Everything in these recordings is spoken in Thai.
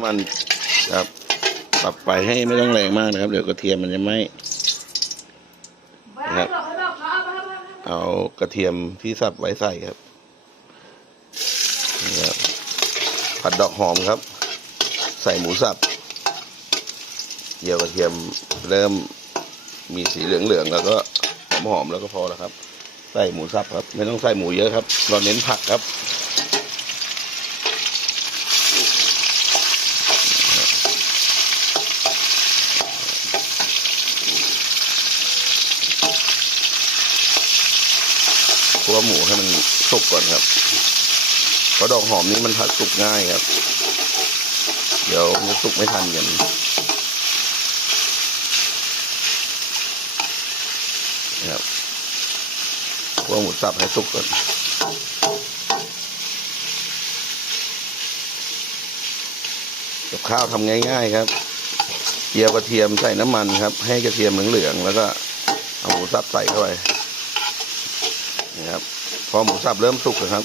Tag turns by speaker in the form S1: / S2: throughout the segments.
S1: ำมันครับ ปรับไฟให้ไม่ต้องแรงมากนะครับ เดี๋ยวกระเทียมมันจะไหม้ครับ เอากระเทียมที่สับไว้ใส่ครับนี่ครับ ผัดดอกหอมครับ ใส่หมูสับเจียวกระเทียมเริ่มมีสีเหลืองๆแล้วก็หอมๆแล้วก็พอแล้วครับ ใส่หมูสับครับ ไม่ต้องใส่หมูเยอะครับ เราเน้นผักครับ วหมูให้มันสุกก่อนครับเพราะดอกหอมนี้มันผัดสุกง่ายครับ เดี๋ยวมันสุกไม่ทันกันนะครับคั่วหมูสับให้สุกก่อนกับข้าวทำง่าย ๆ ครับเจียวกระเทียมใส่น้ำมันครับ ให้กระเทียมเหลืองๆแล้วก็เอาหมูสับใส่เข้าไปนี่ครับ พอหมูสับเริ่มสุกนะครับ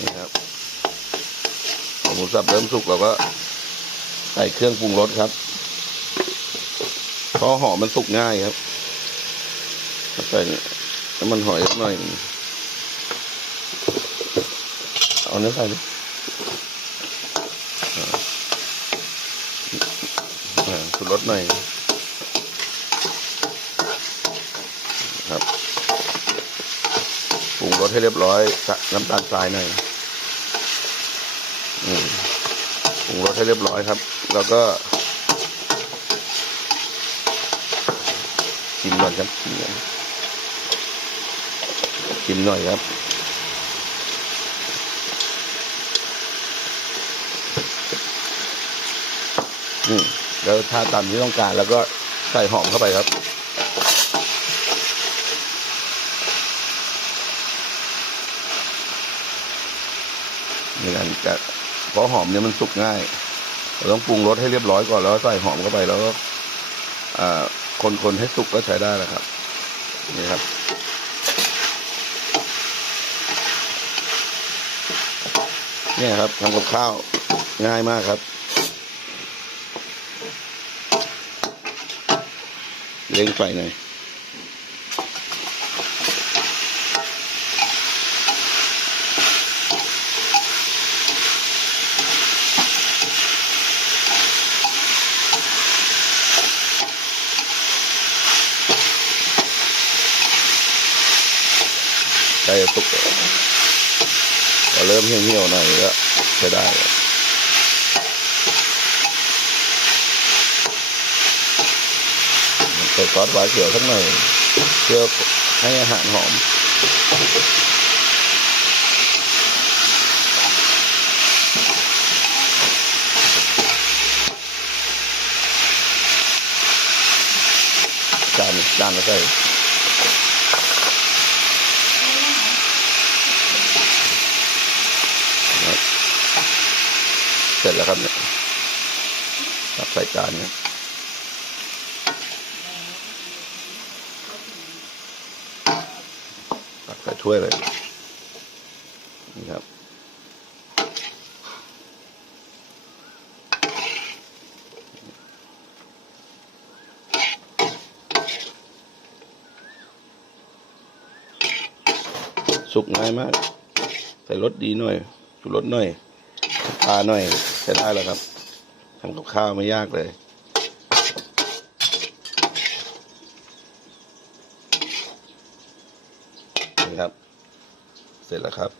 S1: นี่ครับพอหมูสับเริ่มสุกเราก็ใส่เครื่องปรุงรสครับเพราะหอมมันสุกง่ายครับใส่น้ำมันหอยสักหน่อยเอาเนื้อใส่ดิอ่าอ่าสุดรสหน่อยครับ รุงรสให้เรียบร้อยน้ำตาลทรายหน่อยอืมปรุงรสให้เรียบร้อยครับ แล้วก็ชิมก่อนครับชิมก่อนชิมหน่อยครับอืมแล้วถ้าตามที่ต้องการแล้วก็ใส่หอมเข้าไปครับ ในการจะเพราะหอมเนี่ยมันสุกง่ายเราต้องปรุงรสให้เรียบร้อยก่อนแล้วใส่หอมเข้าไปแล้วก็อ่าคนๆให้สุกก็ใช้ได้แล้วครับ นี่ครับ เนี่ยครับทำกับข้าวง่ายมากครับเร่งไฟหน่อย กล้จะสุกแล้วพอเริ่มเหี่ยวๆหน่อยก็ใช้ได้แล้วใส่ซอสหวานเขียวสักหน่อยเพื่อให้อาหารหอมจานจานมาใส่ ครับเสร็จ แล้วครับเนี่ยตักใส่จานเนี่ยตักใส่ถ้วยเลยนี่ครับสุกง่ายมาก ใส่รสดีหน่อยชูรสหน่อยปลาหน่อย ช้ได้แล้วครับทำกับข้าวไม่ยากเลยนี่ครับ เสร็จแล้วครับ